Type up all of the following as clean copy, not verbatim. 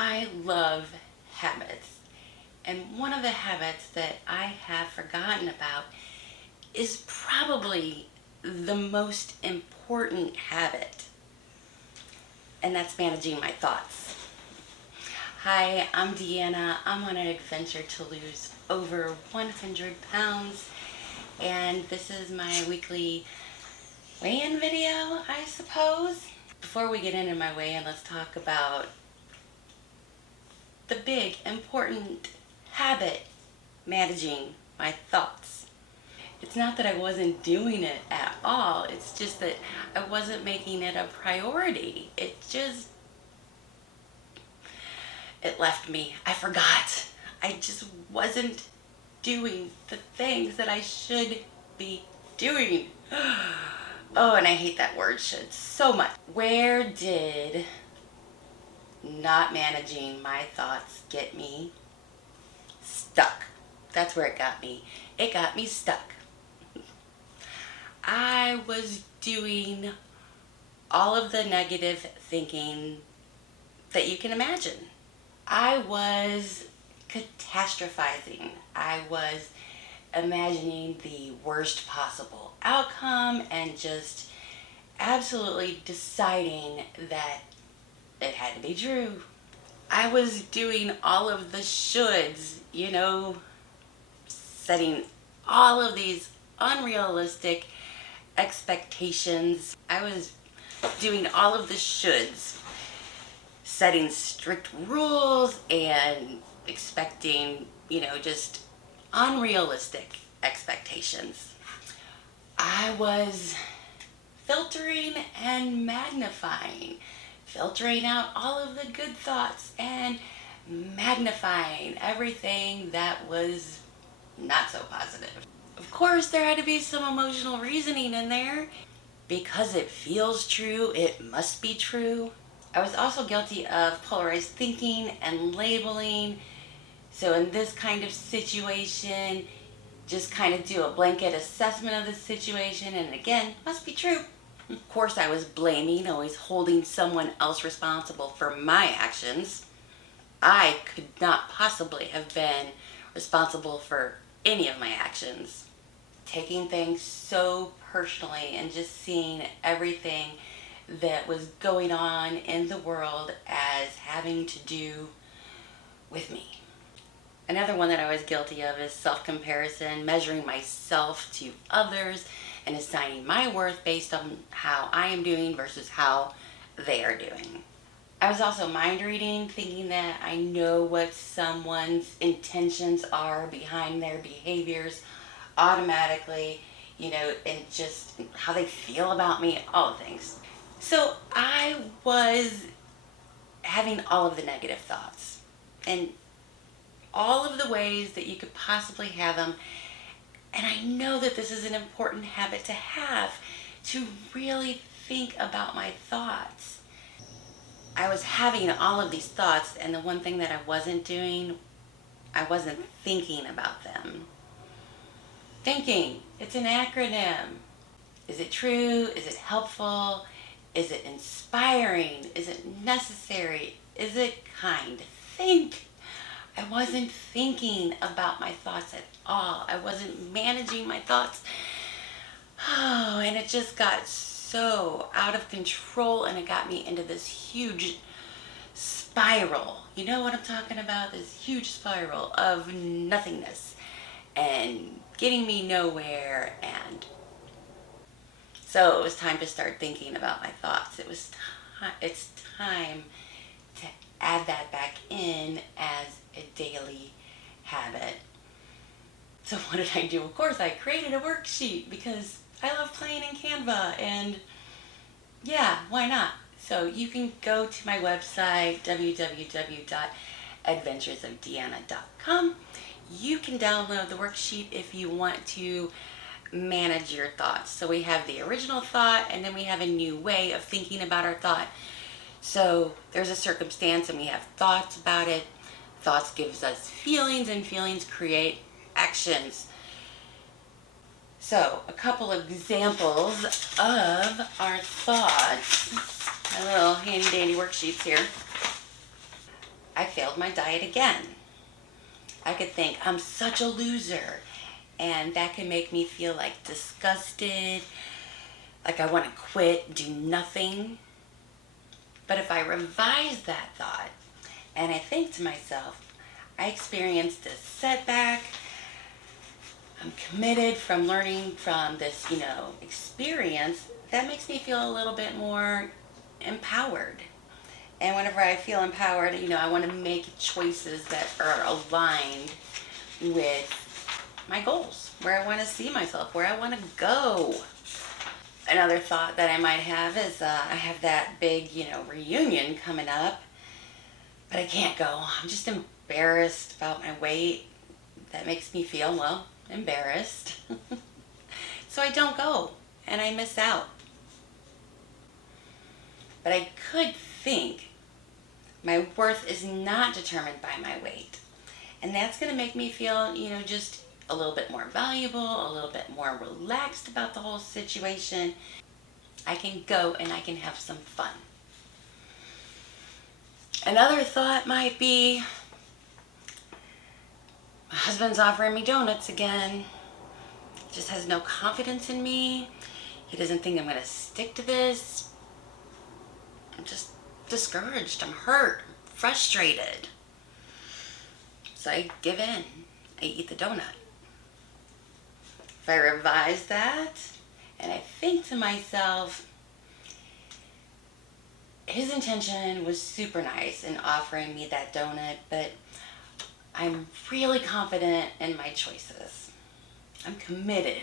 I love habits. And one of the habits that I have forgotten about is probably the most important habit, and that's managing my thoughts. Hi, I'm Deanna. I'm on an adventure to lose over 100 pounds, and this is my weekly weigh-in video, I suppose. Before we get into my weigh-in, let's talk about the big, important habit, managing my thoughts. It's not that I wasn't doing it at all. It's just that I wasn't making it a priority. It left me. I forgot. I just wasn't doing the things that I should be doing. Oh, and I hate that word, should, so much. Where did not managing my thoughts get me? Stuck. That's where it got me. It got me stuck. I was doing all of the negative thinking that you can imagine. I was catastrophizing. I was imagining the worst possible outcome and just absolutely deciding that it had to be true. I was doing all of the shoulds, setting all of these unrealistic expectations. I was doing all of the shoulds, setting strict rules and expecting, just unrealistic expectations. I was filtering and magnifying, filtering out all of the good thoughts and magnifying everything that was not so positive. Of course, there had to be some emotional reasoning in there. Because it feels true, it must be true. I was also guilty of polarized thinking and labeling. So in this kind of situation, just kind of do a blanket assessment of the situation, and again, must be true. Of course, I was blaming, always holding someone else responsible for my actions. I could not possibly have been responsible for any of my actions. Taking things so personally and just seeing everything that was going on in the world as having to do with me. Another one that I was guilty of is self-comparison, measuring myself to others and assigning my worth based on how I am doing versus how they are doing. I was also mind reading, thinking that I know what someone's intentions are behind their behaviors automatically, and just how they feel about me, all the things. So I was having all of the negative thoughts and all of the ways that you could possibly have them. And I know that this is an important habit to have, to really think about my thoughts. I was having all of these thoughts, and the one thing that I wasn't doing, I wasn't thinking about them. Thinking, it's an acronym. Is it true? Is it helpful? Is it inspiring? Is it necessary? Is it kind? Think. I wasn't thinking about my thoughts at all. I wasn't managing my thoughts. Oh, and it just got so out of control, and it got me into this huge spiral. You know what I'm talking about? This huge spiral of nothingness and getting me nowhere. And so it was time to start thinking about my thoughts. It's time to add that back in as a daily habit. So what did I do? Of course, I created a worksheet because I love playing in Canva, and yeah, why not? So you can go to my website, www.adventuresofdeanna.com. You can download the worksheet if you want to manage your thoughts. So we have the original thought, and then we have a new way of thinking about our thought. So there's a circumstance, and we have thoughts about it. Thoughts gives us feelings, and feelings create actions. So a couple of examples of our thoughts. My little handy dandy worksheets here. failed my diet again. I could think I'm such a loser, and that can make me feel like disgusted, like I want to quit, do nothing. But if I revise that thought and I think to myself, I experienced a setback, I'm committed from learning from this, experience, that makes me feel a little bit more empowered. And whenever I feel empowered, I want to make choices that are aligned with my goals, where I want to see myself, where I want to go. Another thought that I might have is I have that big, reunion coming up, but I can't go. I'm just embarrassed about my weight. That makes me feel, well, embarrassed. So I don't go and I miss out. But I could think my worth is not determined by my weight. And that's going to make me feel, just a little bit more valuable, a little bit more relaxed about the whole situation. I can go and I can have some fun. Another thought might be, my husband's offering me donuts again. He just has no confidence in me. He doesn't think I'm going to stick to this. I'm just discouraged. I'm hurt. I'm frustrated. So I give in. I eat the donut. If I revise that and I think to myself, his intention was super nice in offering me that donut, but I'm really confident in my choices. I'm committed.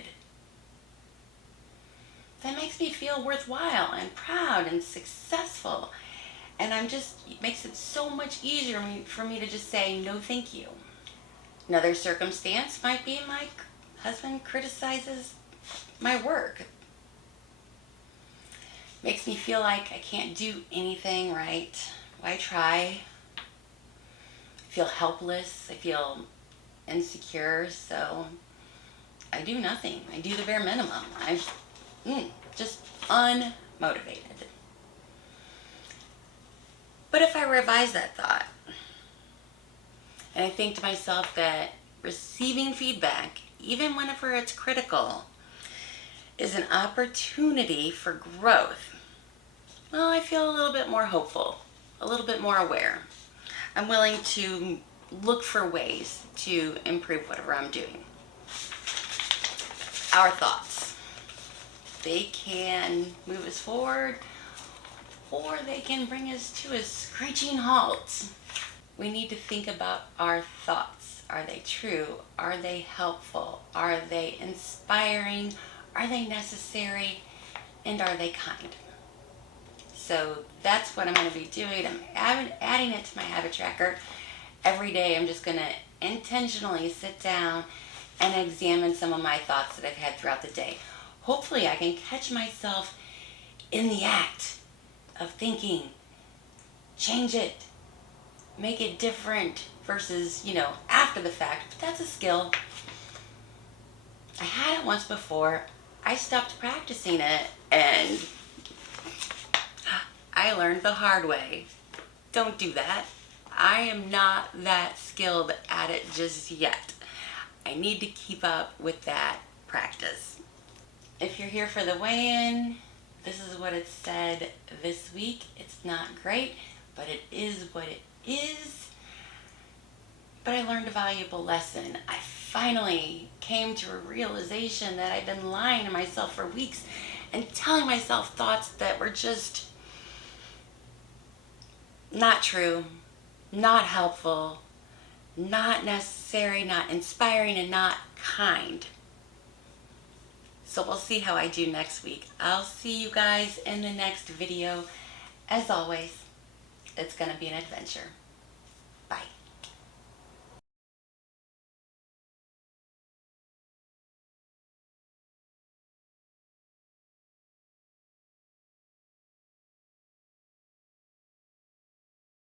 That makes me feel worthwhile and proud and successful. And it makes it so much easier for me to just say, no, thank you. Another circumstance might be my husband criticizes my work. Makes me feel like I can't do anything right. Why try? I feel helpless. I feel insecure. So I do nothing. I do the bare minimum. I'm just unmotivated. But if I revise that thought and I think to myself that receiving feedback, even whenever it's critical, is an opportunity for growth, well, I feel a little bit more hopeful, a little bit more aware. I'm willing to look for ways to improve whatever I'm doing. Our thoughts, they can move us forward, or they can bring us to a screeching halt. We need to think about our thoughts. Are they true? Are they helpful? Are they inspiring? Are they necessary? And are they kind? So that's what I'm going to be doing. I'm adding it to my habit tracker. Every day I'm just going to intentionally sit down and examine some of my thoughts that I've had throughout the day. Hopefully I can catch myself in the act of thinking, change it, make it different versus, after the fact. But that's a skill. I had it once before. I stopped practicing it and I learned the hard way. Don't do that. I am not that skilled at it just yet. I need to keep up with that practice. If you're here for the weigh-in, this is what it said this week. It's not great, but it is what it is. But I learned a valuable lesson. I finally came to a realization that I've been lying to myself for weeks and telling myself thoughts that were just not true, not helpful, not necessary, not inspiring, and not kind. So we'll see how I do next week. I'll see you guys in the next video. As always, it's going to be an adventure.